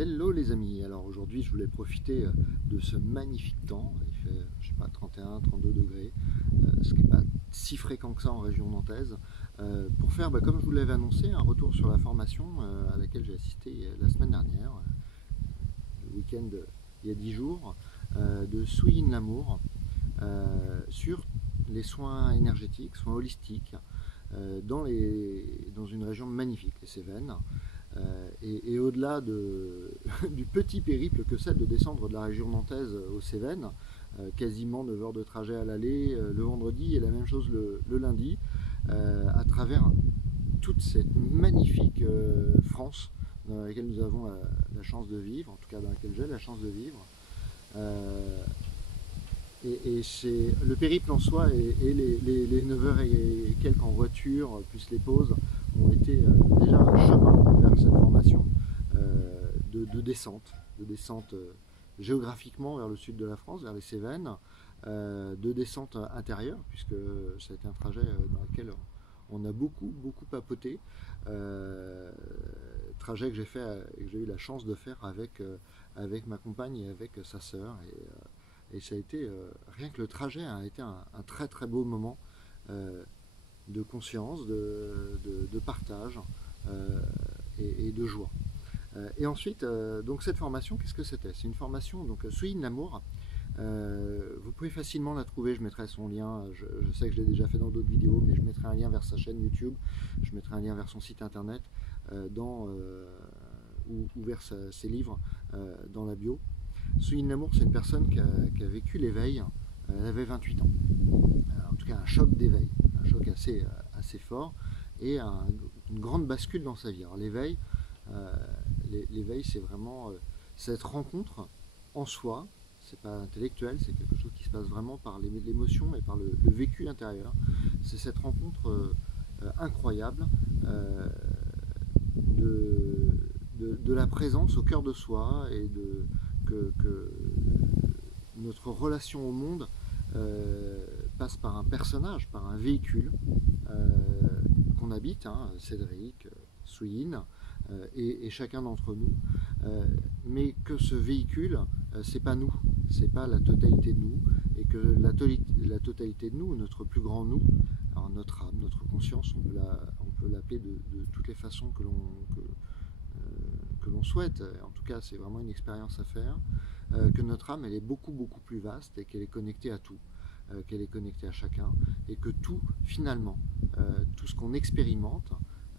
Hello les amis, alors aujourd'hui je voulais profiter de ce magnifique temps, il fait je sais pas 31-32 degrés, ce qui n'est pas si fréquent que ça en région nantaise, pour faire comme je vous l'avais annoncé un retour sur la formation à laquelle j'ai assisté la semaine dernière, le week-end il y a 10 jours, de Souilline Lamour sur les soins énergétiques, soins holistiques, dans une région magnifique, les Cévennes. Et au-delà du petit périple que c'est de descendre de la région nantaise aux Cévennes, quasiment 9 heures de trajet à l'aller le vendredi et la même chose le lundi, à travers toute cette magnifique France dans laquelle nous avons la chance de vivre, en tout cas dans laquelle j'ai la chance de vivre. Et c'est le périple en soi et les 9 heures et quelques en voiture, plus les pauses, ont été déjà un chemin vers cette formation de descente géographiquement vers le sud de la France, vers les Cévennes, de descente intérieure, puisque ça a été un trajet dans lequel on a beaucoup papoté, trajet que j'ai fait et que j'ai eu la chance de faire avec ma compagne et avec sa sœur. Et ça a été, rien que le trajet a été un très beau moment de conscience, de partage et de joie. Et ensuite, donc cette formation, qu'est-ce que c'était? C'est une formation, donc Souilline Lamour. Vous pouvez facilement la trouver, je mettrai son lien, je sais que je l'ai déjà fait dans d'autres vidéos, mais je mettrai un lien vers sa chaîne YouTube, je mettrai un lien vers son site internet, ou vers ses livres dans la bio. Souilline Lamour, c'est une personne qui a vécu l'éveil, elle avait 28 ans. En tout cas, un choc d'éveil, un choc assez fort et une grande bascule dans sa vie. Alors l'éveil, c'est vraiment cette rencontre en soi, c'est pas intellectuel, c'est quelque chose qui se passe vraiment par l'émotion et par le vécu intérieur. C'est cette rencontre incroyable de la présence au cœur de soi et que notre relation au monde passe par un personnage, par un véhicule qu'on habite, Cédric, Souilline et chacun d'entre nous, mais que ce véhicule, c'est pas nous, c'est pas la totalité de nous, et que la totalité de nous, notre plus grand nous, alors notre âme, notre conscience, on peut l'appeler de toutes les façons que l'on souhaite. En tout cas, c'est vraiment une expérience à faire, que notre âme, elle est beaucoup plus vaste et qu'elle est connectée à tout, qu'elle est connectée à chacun, et que tout, finalement, tout ce qu'on expérimente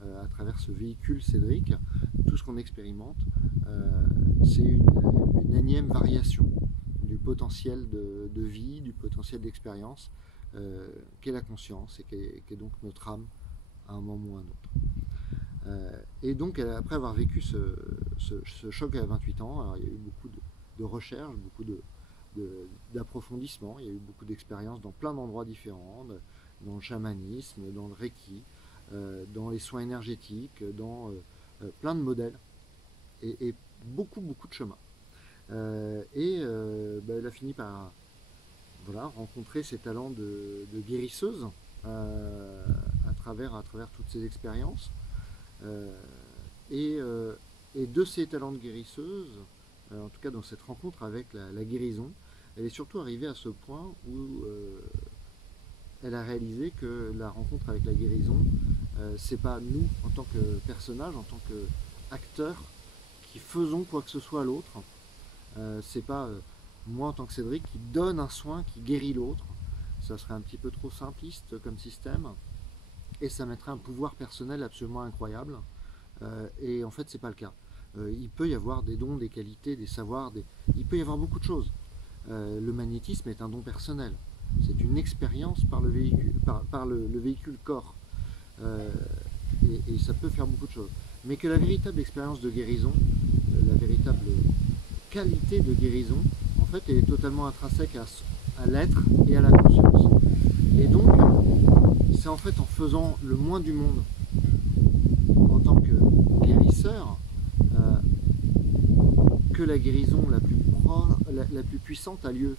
à travers ce véhicule Cédric, tout ce qu'on expérimente, c'est une énième variation du potentiel de vie, du potentiel d'expérience qu'est la conscience et qu'est donc notre âme à un moment ou à un autre. Et donc, après avoir vécu ce choc à 28 ans, alors il y a eu beaucoup de recherches, beaucoup d'approfondissement, il y a eu beaucoup d'expériences dans plein d'endroits différents, dans le chamanisme, dans le reiki, dans les soins énergétiques, dans plein de modèles et beaucoup de chemins. Elle a fini par rencontrer ses talents de guérisseuse à travers toutes ces expériences. Et de ces talents de guérisseuse, en tout cas dans cette rencontre avec la guérison, elle est surtout arrivée à ce point où elle a réalisé que la rencontre avec la guérison, c'est pas nous en tant que personnage, en tant qu'acteurs qui faisons quoi que ce soit à l'autre, c'est pas moi en tant que Cédric qui donne un soin qui guérit l'autre, ça serait un petit peu trop simpliste comme système et ça mettrait un pouvoir personnel absolument incroyable, et en fait c'est pas le cas. Il peut y avoir des dons, des qualités, des savoirs, il peut y avoir beaucoup de choses. Le magnétisme est un don personnel, c'est une expérience par le véhicule corps, et ça peut faire beaucoup de choses. Mais que la véritable expérience de guérison, la véritable qualité de guérison, en fait, elle est totalement intrinsèque à l'être et à la conscience. Et donc, c'est en fait en faisant le moins du monde en tant que guérisseur que la guérison la plus puissante a lieu.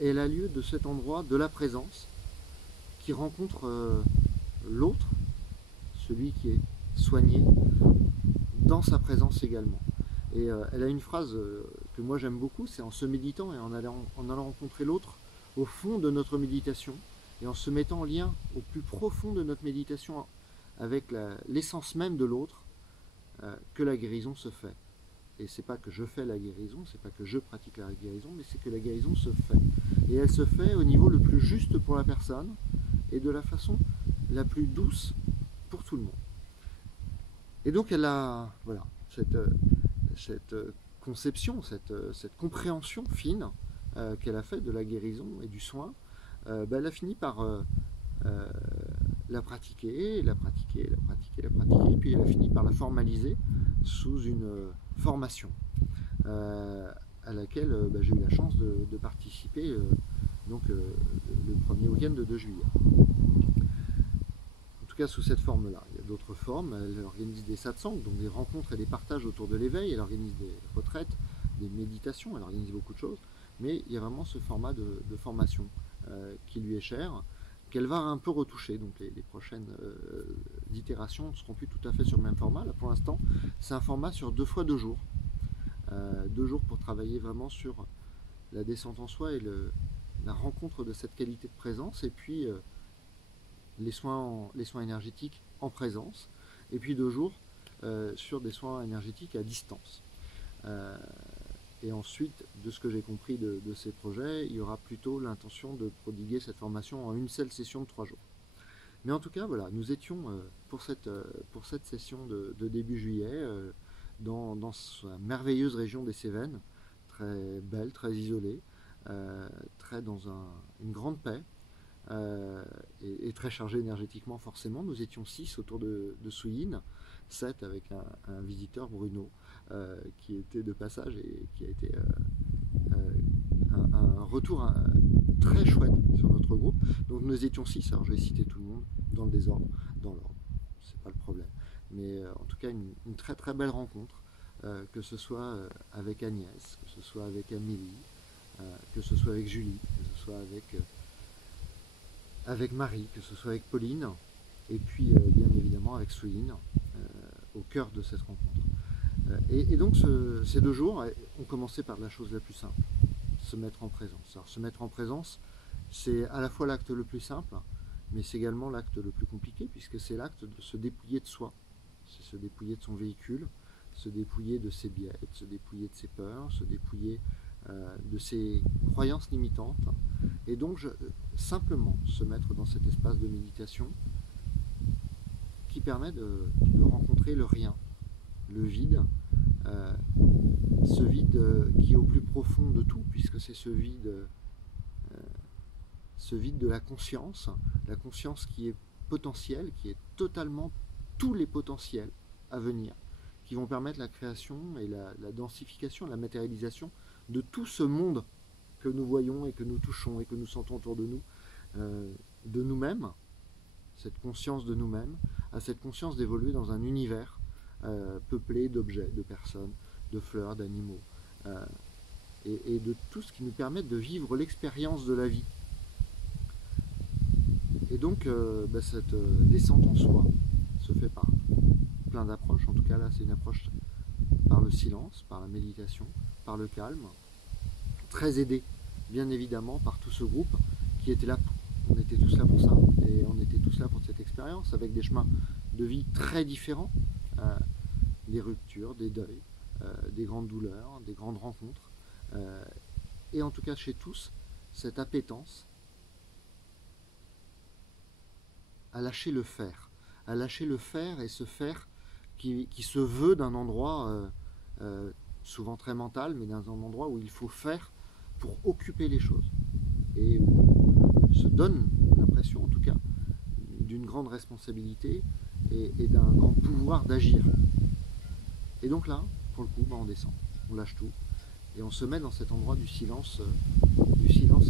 Elle a lieu de cet endroit de la présence qui rencontre l'autre, celui qui est soigné, dans sa présence également. Et elle a une phrase que moi j'aime beaucoup, c'est en se méditant et en allant rencontrer l'autre au fond de notre méditation et en se mettant en lien au plus profond de notre méditation avec l'essence même de l'autre, que la guérison se fait. Et c'est pas que je fais la guérison, c'est pas que je pratique la guérison, mais c'est que la guérison se fait. Et elle se fait au niveau le plus juste pour la personne et de la façon la plus douce pour tout le monde. Et donc elle a voilà, cette conception, cette compréhension fine qu'elle a faite de la guérison et du soin, elle a fini par la pratiquer, la pratiquer, la pratiquer, la pratiquer, et puis elle a fini par la formaliser sous une formation à laquelle j'ai eu la chance de participer le premier week-end de 2 juillet. En tout cas sous cette forme-là. Il y a d'autres formes, elle organise des satsangs, donc des rencontres et des partages autour de l'éveil, elle organise des retraites, des méditations, elle organise beaucoup de choses, mais il y a vraiment ce format de formation qui lui est cher, qu'elle va un peu retoucher. Donc les prochaines itérations ne seront plus tout à fait sur le même format. Là pour l'instant, c'est un format sur 2 fois 2 jours. 2 jours pour travailler vraiment sur la descente en soi et la rencontre de cette qualité de présence, et puis les soins énergétiques en présence, et puis 2 jours sur des soins énergétiques à distance. Et ensuite, de ce que j'ai compris de ces projets, il y aura plutôt l'intention de prodiguer cette formation en une seule session de 3 jours. Mais en tout cas, voilà, nous étions pour cette session de début juillet dans sa merveilleuse région des Cévennes, très belle, très isolée, très dans une grande paix, et très chargée énergétiquement forcément. Nous étions 6 autour de Souilline, 7 avec un visiteur, Bruno, qui était de passage et qui a été un retour très chouette sur notre groupe. Donc nous étions 6, alors je vais citer tout le monde dans le désordre, dans l'ordre, c'est pas le problème. Mais en tout cas une très très belle rencontre, que ce soit avec Agnès, que ce soit avec Amélie, que ce soit avec Julie, que ce soit avec Marie, que ce soit avec Pauline, et puis bien évidemment avec Souilline, au cœur de cette rencontre. Et donc ces 2 jours ont commencé par la chose la plus simple, se mettre en présence. Alors se mettre en présence, c'est à la fois l'acte le plus simple, mais c'est également l'acte le plus compliqué, puisque c'est l'acte de se dépouiller de soi, c'est se dépouiller de son véhicule, se dépouiller de ses biais, se dépouiller de ses peurs, se dépouiller de ses croyances limitantes, et donc simplement se mettre dans cet espace de méditation qui permet de rencontrer le rien, le vide, ce vide qui est au plus profond de tout, puisque c'est ce vide de la conscience qui est potentielle, qui est totalement tous les potentiels à venir, qui vont permettre la création et la densification, la matérialisation de tout ce monde que nous voyons et que nous touchons et que nous sentons autour de nous, de nous-mêmes, cette conscience de nous-mêmes, à cette conscience d'évoluer dans un univers peuplé d'objets, de personnes, de fleurs, d'animaux, et de tout ce qui nous permet de vivre l'expérience de la vie. Et donc cette descente en soi se fait par plein d'approches. En tout cas là c'est une approche par le silence, par la méditation, par le calme, très aidé bien évidemment par tout ce groupe qui était là. On était tous là pour ça, et on était tous là pour cette expérience, avec des chemins de vie très différents, des ruptures, des deuils, des grandes douleurs, des grandes rencontres, et en tout cas chez tous, cette appétence à lâcher le faire, et ce faire qui se veut d'un endroit souvent très mental, mais d'un endroit où il faut faire pour occuper les choses, et où se donne l'impression en tout cas d'une grande responsabilité et d'un grand pouvoir d'agir. Et donc là, pour le coup, on descend, on lâche tout, et on se met dans cet endroit du silence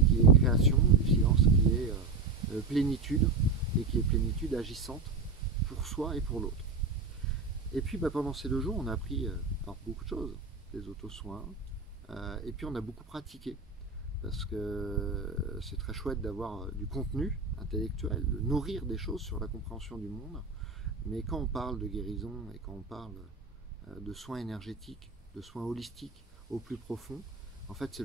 qui est création, du silence qui est plénitude, et qui est plénitude agissante pour soi et pour l'autre. Et puis pendant ces 2 jours, on a appris beaucoup de choses, des auto-soins, et puis on a beaucoup pratiqué, parce que c'est très chouette d'avoir du contenu intellectuel, de nourrir des choses sur la compréhension du monde, mais quand on parle de guérison et quand on parle de soins énergétiques, de soins holistiques au plus profond, en fait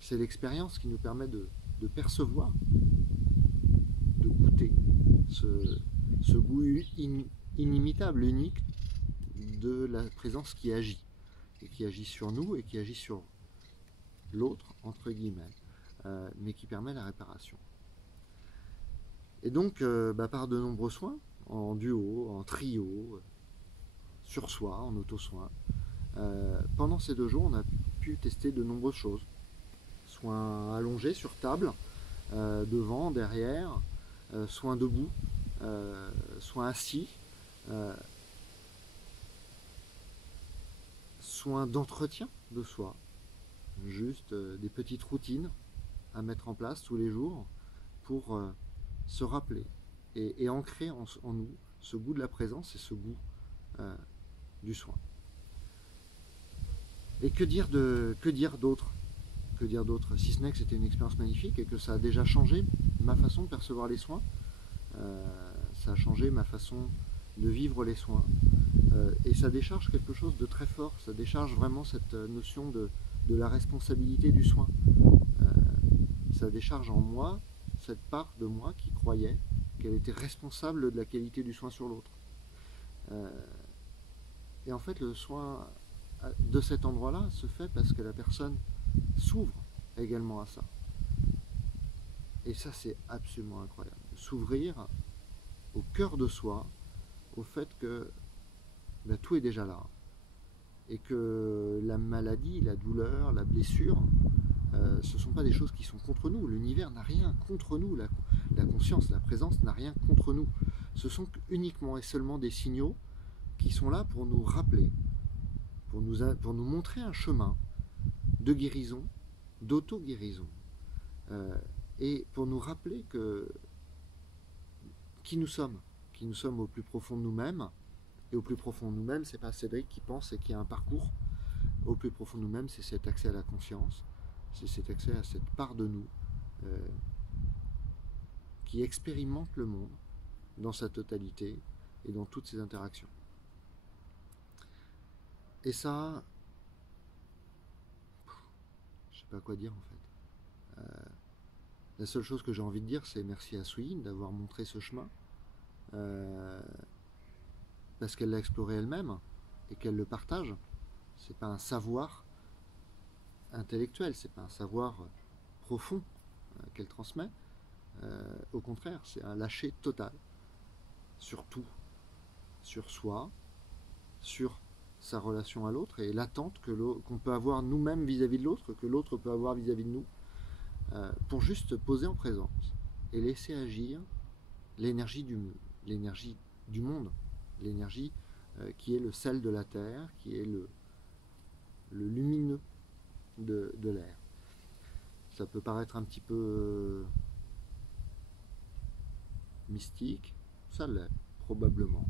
c'est l'expérience qui nous permet de percevoir, de goûter ce goût inimitable, unique de la présence qui agit, et qui agit sur nous et qui agit sur l'autre, entre guillemets, mais qui permet la réparation. Et donc, par de nombreux soins, en duo, en trio, sur soi, en auto-soin, pendant ces 2 jours, on a pu tester de nombreuses choses. Soins allongés sur table, devant, derrière, soins debout, soins assis, soins d'entretien de soi, juste des petites routines à mettre en place tous les jours pour se rappeler et ancrer en nous ce goût de la présence et ce goût du soin. Et que dire d'autre, si ce n'est que c'était une expérience magnifique et que ça a déjà changé ma façon de percevoir les soins, ça a changé ma façon de vivre les soins, et ça décharge quelque chose de très fort, ça décharge vraiment cette notion de la responsabilité du soin. Ça décharge en moi cette part de moi qui croyait qu'elle était responsable de la qualité du soin sur l'autre. Et en fait, le soin de cet endroit-là se fait parce que la personne s'ouvre également à ça. Et ça, c'est absolument incroyable. S'ouvrir au cœur de soi, au fait que tout est déjà là. Et que la maladie, la douleur, la blessure, ce ne sont pas des choses qui sont contre nous. L'univers n'a rien contre nous. La conscience, la présence n'a rien contre nous. Ce sont uniquement et seulement des signaux qui sont là pour nous rappeler, pour nous montrer un chemin de guérison, d'auto-guérison, et pour nous rappeler qui nous sommes au plus profond de nous-mêmes. Et au plus profond de nous-mêmes, c'est pas Cédric qui pense et qui a un parcours. Au plus profond de nous-mêmes, c'est cet accès à la conscience, c'est cet accès à cette part de nous qui expérimente le monde dans sa totalité et dans toutes ses interactions. Et ça, je sais pas quoi dire en fait. La seule chose que j'ai envie de dire, c'est merci à Sui Yin d'avoir montré ce chemin, parce qu'elle l'a exploré elle-même et qu'elle le partage. C'est pas un savoir intellectuel, c'est pas un savoir profond qu'elle transmet. Au contraire, c'est un lâcher total sur tout, sur soi, sur sa relation à l'autre et l'attente qu'on peut avoir nous-mêmes vis-à-vis de l'autre, que l'autre peut avoir vis-à-vis de nous, pour juste se poser en présence et laisser agir l'énergie du monde, l'énergie qui est le sel de la terre, qui est le lumineux de l'air. Ça peut paraître un petit peu mystique, ça l'est probablement.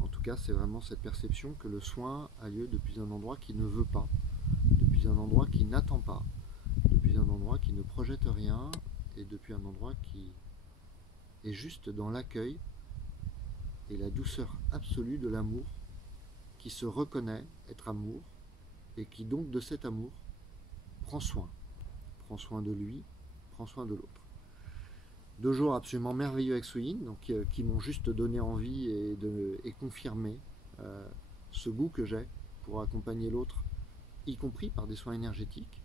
En tout cas, c'est vraiment cette perception que le soin a lieu depuis un endroit qui ne veut pas, depuis un endroit qui n'attend pas, depuis un endroit qui ne projette rien, et depuis un endroit qui est juste dans l'accueil et la douceur absolue de l'amour, qui se reconnaît être amour, et qui donc de cet amour prend soin de lui, prend soin de l'autre. 2 jours absolument merveilleux avec Sui Yin, donc qui m'ont juste donné envie et confirmé ce goût que j'ai pour accompagner l'autre, y compris par des soins énergétiques,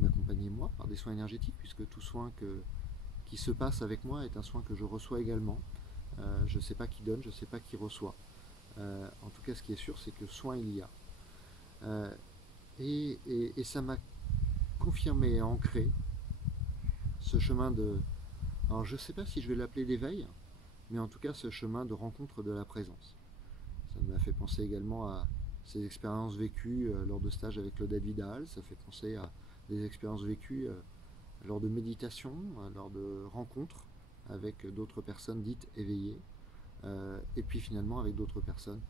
m'accompagner moi par des soins énergétiques, puisque tout soin qui se passe avec moi est un soin que je reçois également. Je ne sais pas qui donne, je ne sais pas qui reçoit. En tout cas, ce qui est sûr, c'est que soin il y a. Et ça m'a confirmé et ancré ce chemin de... Alors je ne sais pas si je vais l'appeler d'éveil, mais en tout cas ce chemin de rencontre de la présence. Ça m'a fait penser également à ces expériences vécues lors de stages avec Claude Vidal, ça fait penser à des expériences vécues lors de méditation, lors de rencontres avec d'autres personnes dites éveillées, et puis finalement avec d'autres personnes,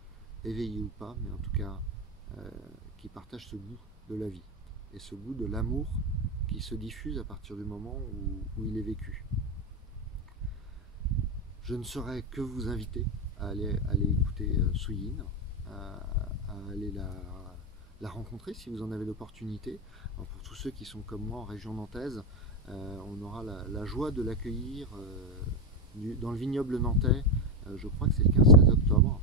éveillées ou pas, mais en tout cas qui partagent ce goût de la vie et ce goût de l'amour qui se diffuse à partir du moment où il est vécu. Je ne saurais que vous inviter à aller écouter Sui Yin, à à aller la rencontrer si vous en avez l'opportunité. Pour tous ceux qui sont comme moi en région nantaise, on aura la joie de l'accueillir dans le vignoble nantais. Je crois que c'est le 15-16 octobre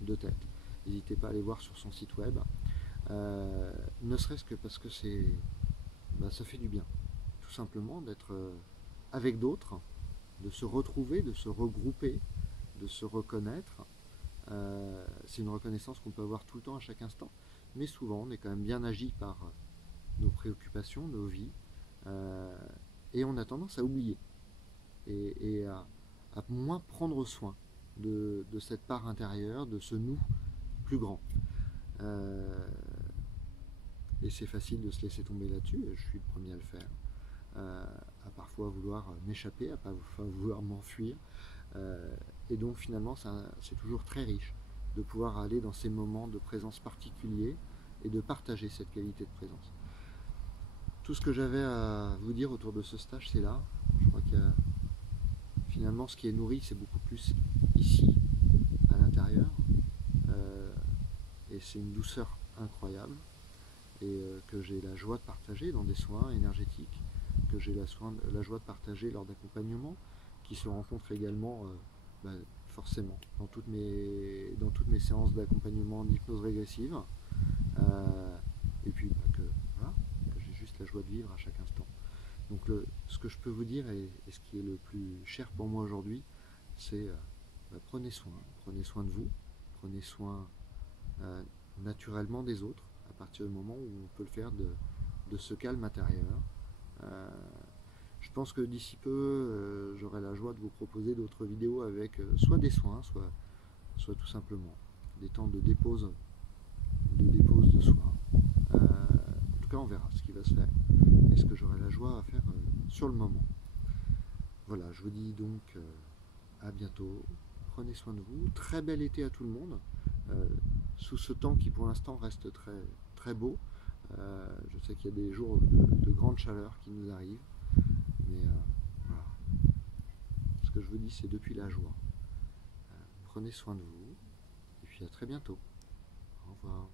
de tête. N'hésitez pas à aller voir sur son site web. Ne serait-ce que parce que ça fait du bien, tout simplement, d'être avec d'autres, de se retrouver, de se regrouper, de se reconnaître. C'est une reconnaissance qu'on peut avoir tout le temps, à chaque instant, mais souvent on est quand même bien agi par nos préoccupations, nos vies, et on a tendance à oublier et à moins prendre soin de cette part intérieure, de ce nous plus grand. Et c'est facile de se laisser tomber là-dessus, je suis le premier à le faire, à parfois vouloir m'échapper, à parfois vouloir m'enfuir. Et donc finalement c'est toujours très riche de pouvoir aller dans ces moments de présence particuliers et de partager cette qualité de présence. Tout ce que j'avais à vous dire autour de ce stage, c'est là. Je crois que finalement ce qui est nourri, c'est beaucoup plus ici, à l'intérieur, et c'est une douceur incroyable, et que j'ai la joie de partager dans des soins énergétiques, que j'ai la joie de partager lors d'accompagnements, qui se rencontrent également forcément dans toutes mes séances d'accompagnement d'hypnose régressive, et puis que j'ai juste la joie de vivre à chaque instant. Donc ce que je peux vous dire, et ce qui est le plus cher pour moi aujourd'hui, c'est prenez soin de vous, prenez soin naturellement des autres, à partir du moment où on peut le faire de ce calme intérieur. Je pense que d'ici peu, j'aurai la joie de vous proposer d'autres vidéos avec soit des soins, soit tout simplement des temps de dépose de soins. En tout cas, on verra ce qui va se faire et ce que j'aurai la joie à faire sur le moment. Voilà, je vous dis donc à bientôt. Prenez soin de vous. Très bel été à tout le monde. Sous ce temps qui pour l'instant reste très, très beau. Je sais qu'il y a des jours de grande chaleur qui nous arrivent. Mais voilà. Ce que je vous dis, c'est depuis la joie. Prenez soin de vous. Et puis à très bientôt. Au revoir.